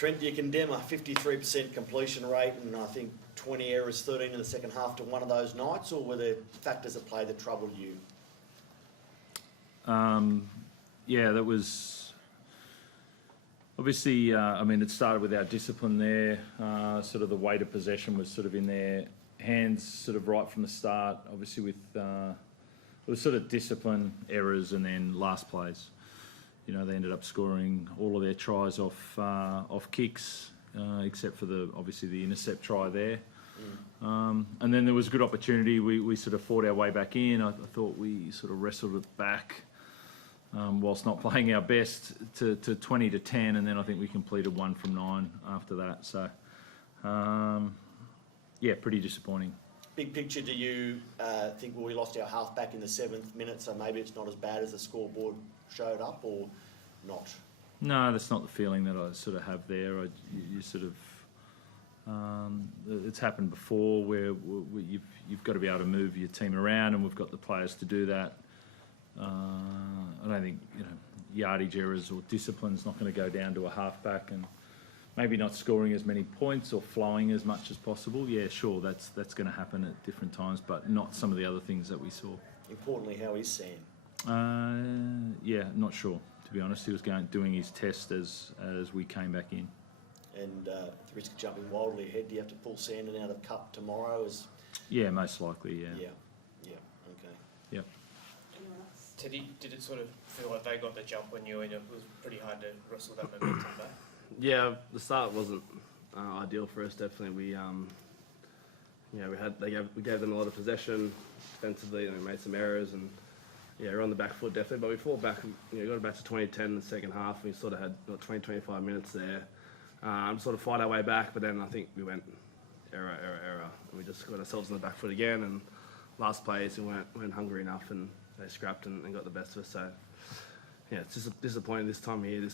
Trent, do you condemn a 53% completion rate and I think 20 errors, 13 in the second half to one of those nights, or were there factors at play that troubled you? Yeah, that was obviously, I mean, it started with our discipline there. Sort of the weight of possession was sort of in their hands sort of right from the start, obviously with it was sort of discipline, errors, and then last plays. You know, they ended up scoring all of their tries off kicks, except for obviously the intercept try there. And then there was a good opportunity. We sort of fought our way back in. I thought we sort of wrestled it back whilst not playing our best to 20-10, and then I think we completed 1 from 9 after that. So, yeah, pretty disappointing. Big picture, do you think, well, we lost our halfback in the 7th minute, so maybe it's not as bad as the scoreboard showed up, or not? No, that's not the feeling that I sort of have there. You sort of, it's happened before where you've got to be able to move your team around, and we've got the players to do that. I don't think, you know, yardage errors or discipline's not going to go down to a halfback, and maybe not scoring as many points or flowing as much as possible. Yeah, sure, that's going to happen at different times, but not some of the other things that we saw. Importantly, how is Sam? Yeah, not sure, to be honest. He was doing his test as we came back in. And at the risk of jumping wildly ahead, do you have to pull Sandon out of Cup tomorrow? Yeah, most likely, yeah. Yeah, okay. Yeah. Teddy, did it sort of feel like they got the jump when you and it was pretty hard to wrestle that momentum back? Yeah, the start wasn't ideal for us. Definitely, we gave them a lot of possession defensively, and we made some errors, and yeah, we're on the back foot definitely. But we fought back. You know, got it back to 20-10 in the second half. We sort of had 20-25 minutes there, sort of fight our way back. But then I think we went error, and we just got ourselves on the back foot again. And last plays, we weren't hungry enough, and they scrapped and got the best of us. So yeah, it's just disappointing this time of year.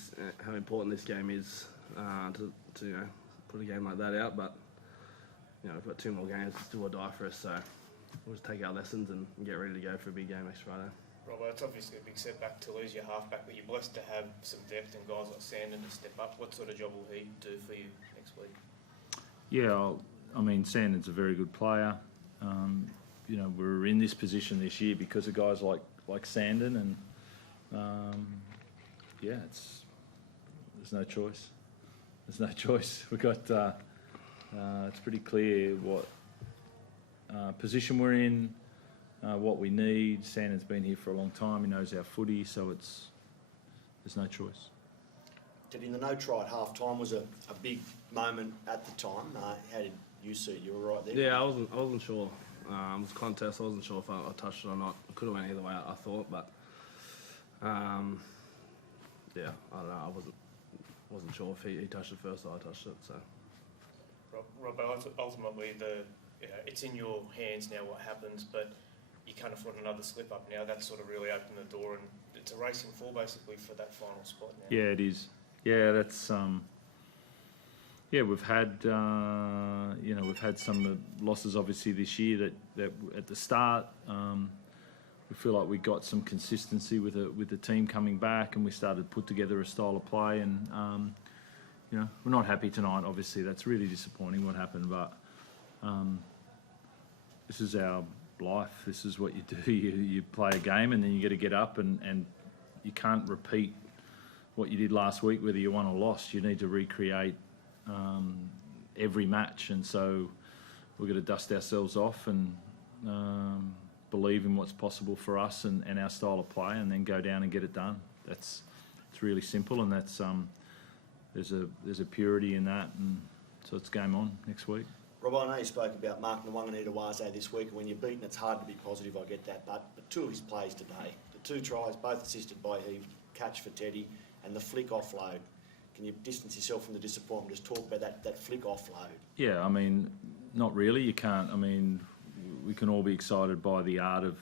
How important this game is to you know, put a game like that out. But you know, we've got 2 more games. It's do or die for us. So we'll just take our lessons and get ready to go for a big game next Friday. Robert, it's obviously a big setback to lose your halfback, but you're blessed to have some depth and guys like Sandon to step up. What sort of job will he do for you next week? Yeah, I mean, Sandon's a very good player. You know, we're in this position this year because of guys like Sandon, and yeah, there's no choice. There's no choice. We've got it's pretty clear what position we're in, what we need. Sandon's been here for a long time. He knows our footy, so there's no choice. Teddy, the no try at half time was a big moment at the time. How did you see it? You were right there. Yeah, I wasn't sure. It was a contest. I wasn't sure if I touched it or not. It could have went either way, I thought, but yeah, I don't know. I wasn't sure if he touched it first or I touched it. So, Rob, ultimately, it's in your hands now what happens, but you can't afford another slip up now. That's sort of really opened the door, and it's a racing fall basically for that final spot now. Yeah, it is. Yeah, that's yeah, we've had you know, we've had some losses obviously this year that at the start we feel like we got some consistency with the team coming back, and we started to put together a style of play, and you know, we're not happy tonight. Obviously, that's really disappointing what happened, but this is our life. This is what you do. You play a game, and then you got to get up, and you can't repeat what you did last week, whether you won or lost. You need to recreate every match, and so we're going to dust ourselves off and believe in what's possible for us and our style of play, and then go down and get it done. It's really simple, and that's there's a purity in that, and so it's game on next week. Rob, I know you spoke about Mark Nwanga this week, and when you're beaten, it's hard to be positive, I get that, but the 2 of his plays today, the 2 tries, both assisted by Heath, catch for Teddy, and the flick offload. Can you distance yourself from the disappointment? Just talk about that flick offload. Yeah, I mean, not really. You can't. I mean, we can all be excited by the art of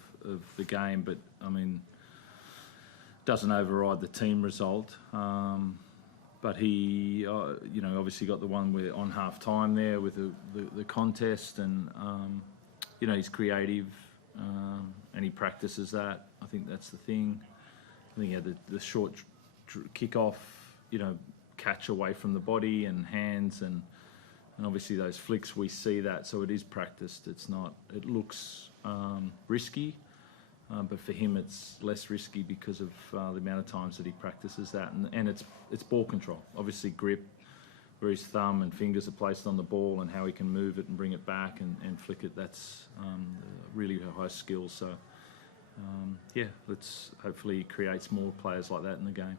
the game, but I mean, it doesn't override the team result. But he, you know, obviously got the one where on half time there with the contest, and you know, he's creative and he practices that. I think that's the thing. I think he had the short kick off, you know, catch away from the body and hands, and obviously those flicks, we see that, so it is practiced. It's not, it looks risky, but for him it's less risky because of the amount of times that he practices that, and it's ball control, obviously grip, where his thumb and fingers are placed on the ball and how he can move it and bring it back and flick it. That's really a high skill. So yeah, let's hopefully creates more players like that in the game.